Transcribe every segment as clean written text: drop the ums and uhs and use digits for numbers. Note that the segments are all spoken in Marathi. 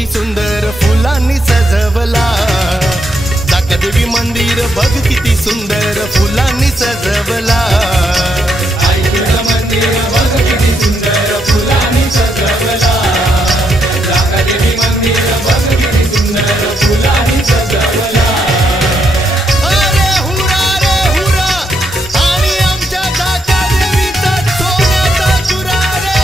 किती सुंदर फुलांनी सजवला. जाकादेवी मंदिर बघ किती सुंदर फुलांनी सजवला. आई तुझं मंदिर बघ किती सुंदर फुलांनी सजवला. जाकादेवी मंदिर बघ किती सुंदर फुलांनी सजवला. अरे हुरा रे हुरा आणि आमच्या जाकादेवीचा सोन्याचा चुरा रे.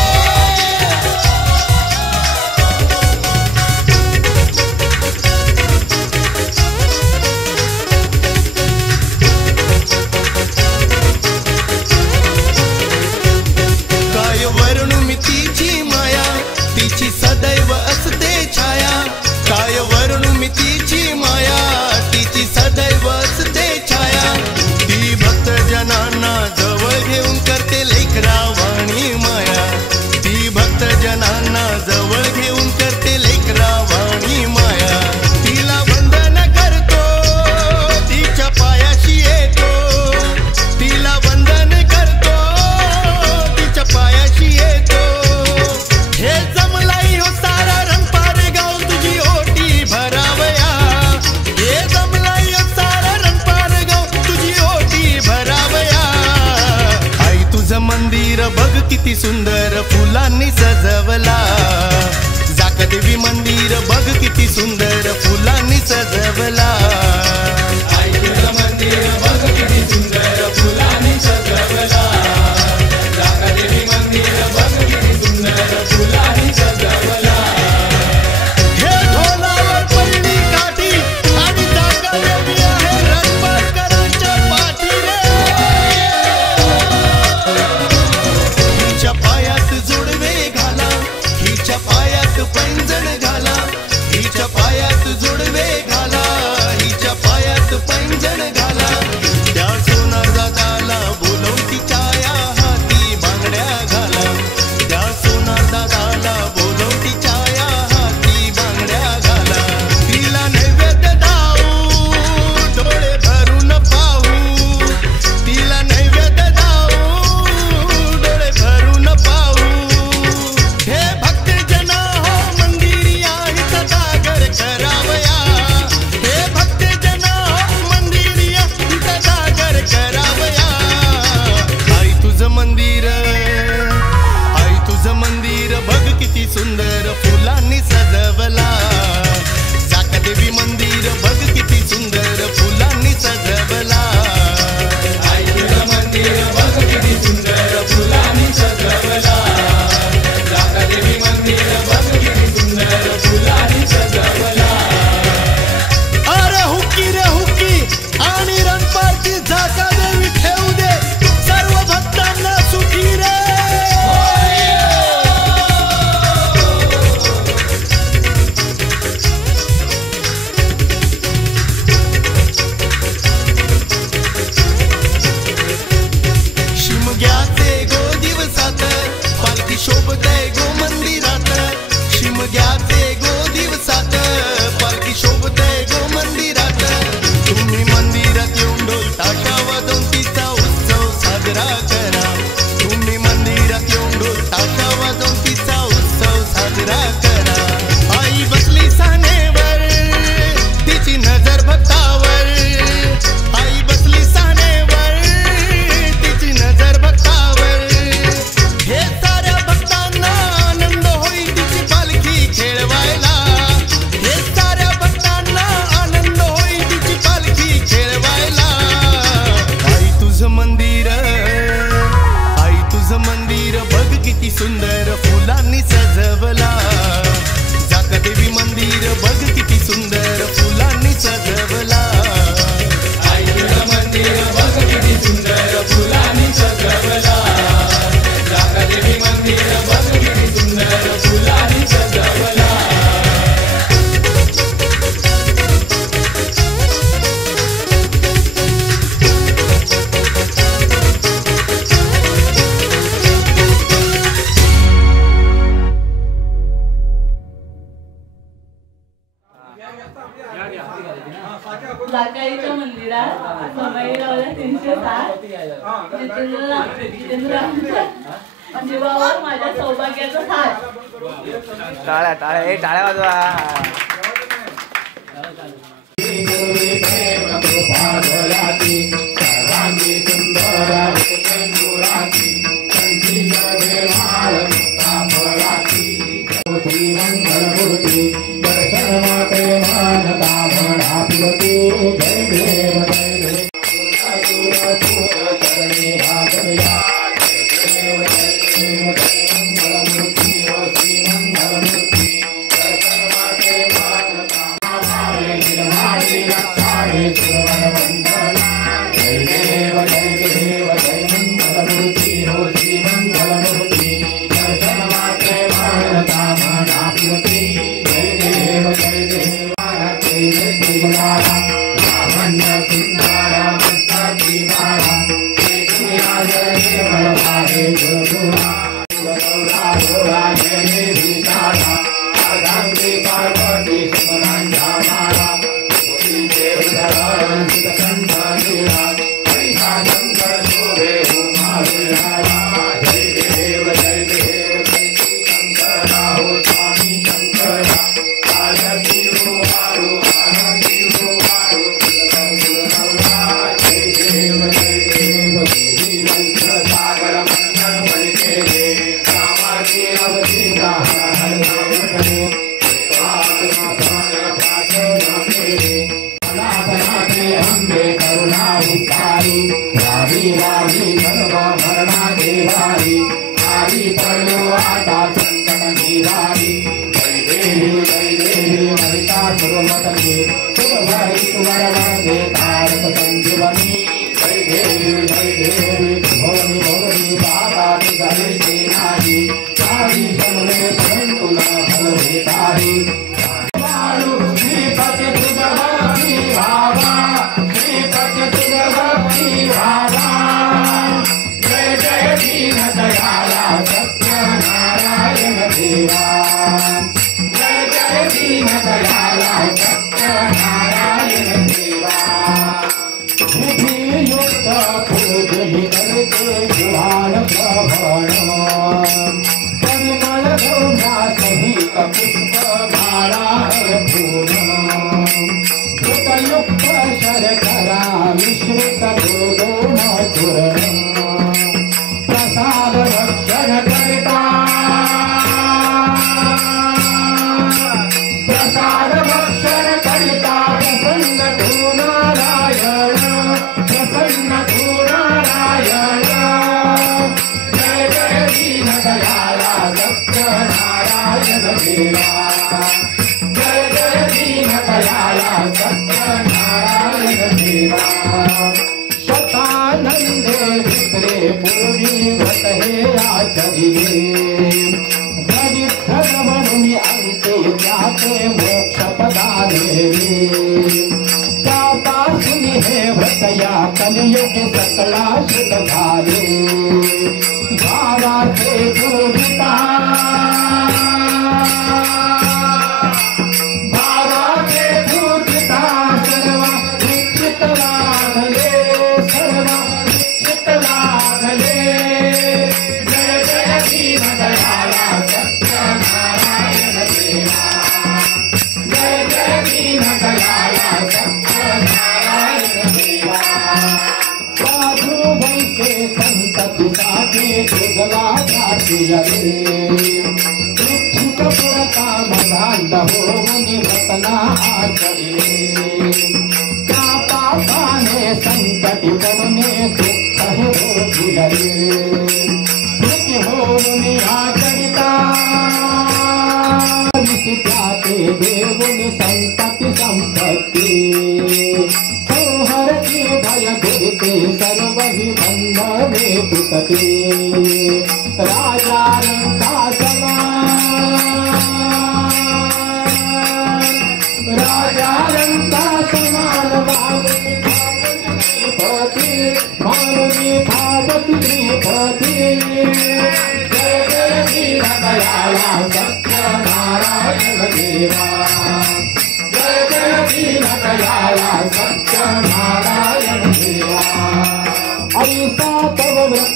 काय वर्णू मी तिची माया, तिची सदैव असते छाया. काय वर्णू मी तिची माया, तिची सदैव असते छाया. ती भक्त जनांना जवळ घेऊन करते लेकरावाणी माया. ती भक्त जनांना जवळ घेऊन करते लेकरावाणी माया. तिला वंदन करतो, तिच्या पायाशी येतो. तिला वंदन करतो, तिच्या पायाशी येतो. हे जमलाई हो सारा रणपार गाव तुझी ओटी भरावया. हे जमलाई हो सारा रणपार गाव तुझी ओटी भरावया. आई तुझं मंदिर बघ किती सुंदर फुलांनी सजवला. जाकादेवी मंदिर बघ किती सुंदर फुलांनी सजवला. आई तुझं मंदिर बघ किती सुंदर फुलांनी सजवला. जाकादेवी मंदिर बघ किती सुंदर फुलांनी सजवला. हे ढोलावर पडली काठी आणि जाकादेवी आहे रणपारकरांच्या पाठी रे. हिच्या पायात जोडवे घाला, हिच्या पायात पैंजण घाला. हिच्या पायात जोडवे घाला, हिच्या पायात पैंजण घाला. त्या सोनार दादाला बोलवून तिच्या या हाती बांगड्या घाला. त्या सोनार दादाला बोलवून तिच्या या हाती बांगड्या घाला. तिला नैवेद्य दाऊ, डोळे भरून पाहू. तिला नैवेद्य दाऊ, डोळे भरून पाहू. हे भक्त जना हो मंदिरी आहे सदा घर करावया. हे भक्त जना हो मंदिरी आहे सदा घर करावया. आई तुझं मंदिर, आई तुझं मंदिर बघ किती सुंदर फुलांनी सजवला. जाकादेवी मंदिर बघ किती सुंदर फुलांनी सजवला. आई तुझं मंदिर बघ किती सुंदर फुलांनी सजवला. जाकादेवी मंदिर बघ किती सुंदर फुलांनी सजवला. अरे हुकी रे हुकी आणि रणपारची जाकादेवी ठेवू दे सर्व भक्तांना सुखी रे. शिमग्याचे गो दिवसात पालखी शोभतय गो मंदिरात. शिमग्याचे गो दिवसात पालखी शोभतय गो मंदिरात. तुम्ही मंदिरात येऊन ढोल ताशा वाजवून तिचा उत्सव साजरा करा. तुम्ही मंदिरात येऊन ढोल ताशा वाजवून तिचा उत्सव साजरा करा. आई बसली सानेवर, तिची नजर भक्तावर. आई बसली सानेवर, तिची नजर भक्तावर. हे साऱ्या भक्तांना आनंद होईल तिची पालखी खेळवायला. हे साऱ्या भक्तांना आनंद होईल तिची पालखी खेळवायला. आई तुझं मंदिर, आई तुझं मंदिर बघ किती सुंदर फुलांनी सजवला. जाकादेवी मंदिर बघ किती सुंदर फुलांनी सजवला. आई तुझं मंदिर बघ किती सुंदर फुलांनी सजवला. जाकादेवी मंदिर बघ किती सुंदर फुलांनी सजवला. जाकाईच्या मंदिरात समय लावला 307. जितेंद्र जीवावर माझ्या सौभाग्याचा हात. टाळ्या टाळ्या ए टाळ्या वाजवा.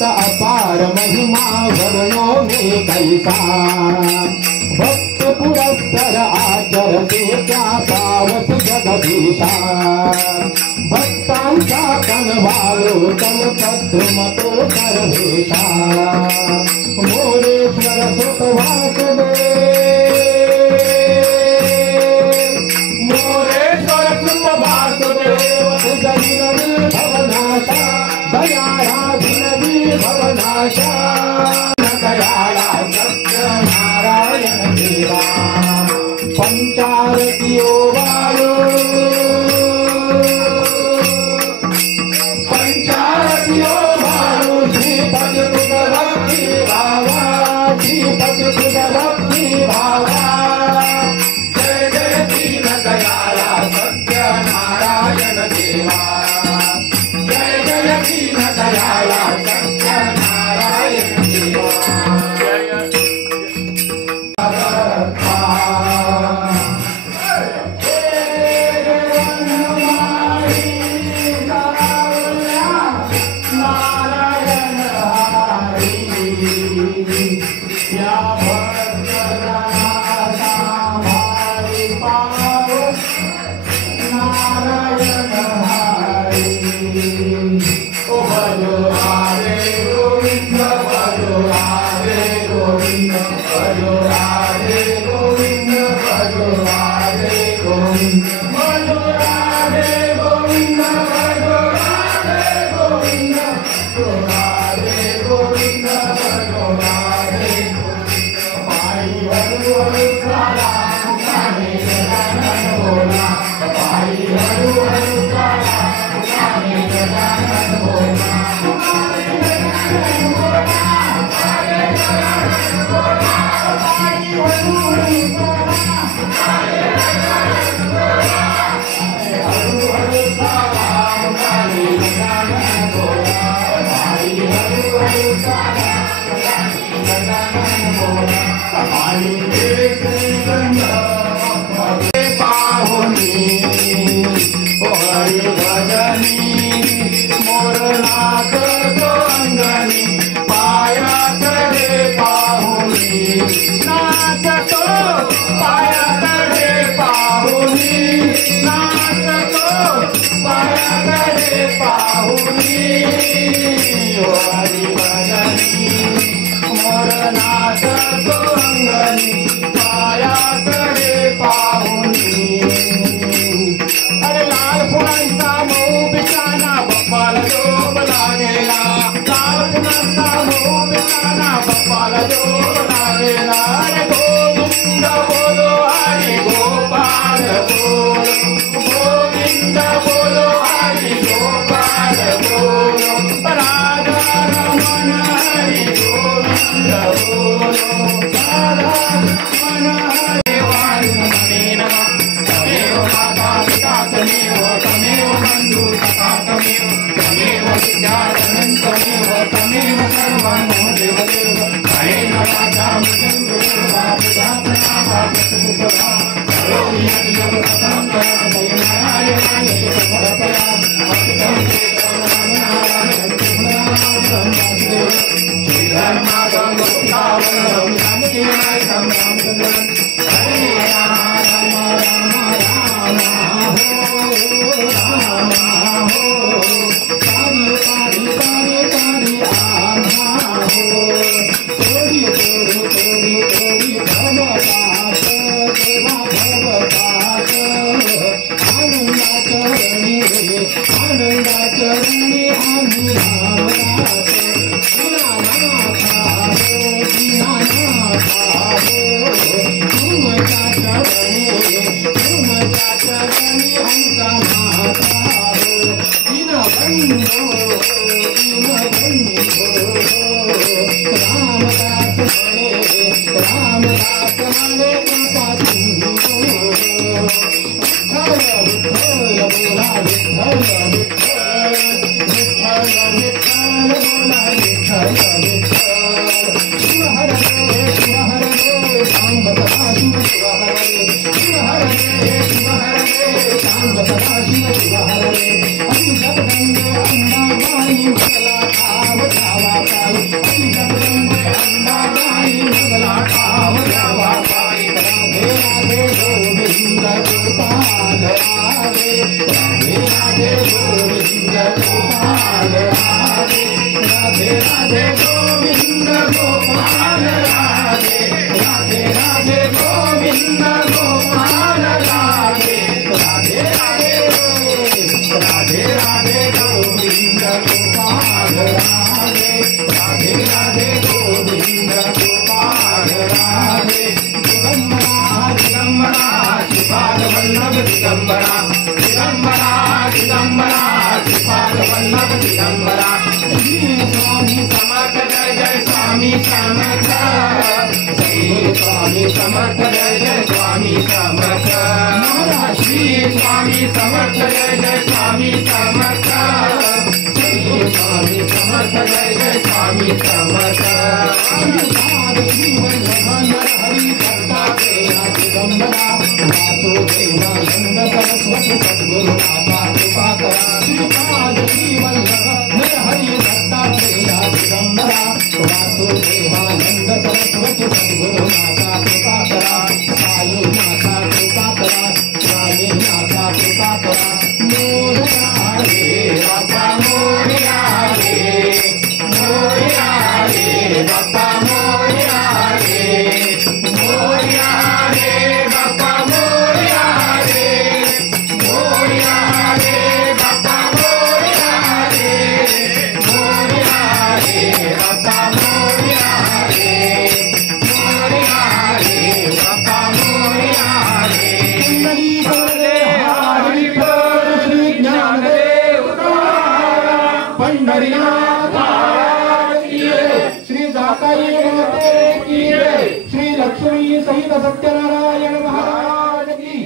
अपार अपार महिमा वर्णो में कैसा भक्त पुरस्तर आचरते त्या पावस जगदीशा भक्तांचा कनवालो तलपद्म तो सर्वेशा मोरेश्वर सुत वासुदेव मोरेश्वर सुत वासुदेव तुझी भवनाशा दयाराधिनवी भवनाशा दयाला सत्यनारायण देवा पंचारतियो वालो पंचारतियो वालो श्रीपद तुझ भक्ति भावा श्रीपद तुझ भक्ति भावा जय जय दीन दयाला सत्यनारायण देवा जय जय दीन दयाला सत्यनारायण देवा Hare राधे राधे राधे गोविंद गोपाल राधे राधे राधे गोविंद गोपाल राधे राधे राधे गोविंद गोपाल राधे राधे राधे राधे राधे गोविंद गोपाल राधे राधे राधे गोविंद गोपाल राधे दिगंबरा दिगंबरा श्रीपाद वल्लभ दिगंबरा दिगंबरा दिगंबरा श्रीपाद वल्लभ दिगंबरा श्री स्वामी समर्थ जय जय स्वामी समर्थ श्री स्वामी समर्थ जय जय स्वामी समर्थ श्री स्वामी समर्थ जय जय स्वामी समर्थ श्री स्वामी समर्थ जय जय स्वामी समर्थ श्री वल्लभ हरि दत्तात्रेय दिगंबरा वासुदेवानंद सरस्वती सद्गुरु माता कृपा करा श्रीपाद श्री वल्लभ हरि दत्तात्रेय दिगंबरा वासुदेवानंद सरस्वती सद्गुरु माता कृपा करा साई माता कृपा करा स्वामी माता कृपा करा मोरया रे बाबा मोरया रे बाबा मोरया रे बाबा मोरया रे बाबा मोरया रे बाबा मोरया रे बाबा मोरया रे हरि बोल श्री ज्ञानदेव पंढरीनाथ श्री जाताई माते की जय श्री लक्ष्मी सहित सत्यनारायण महाराज की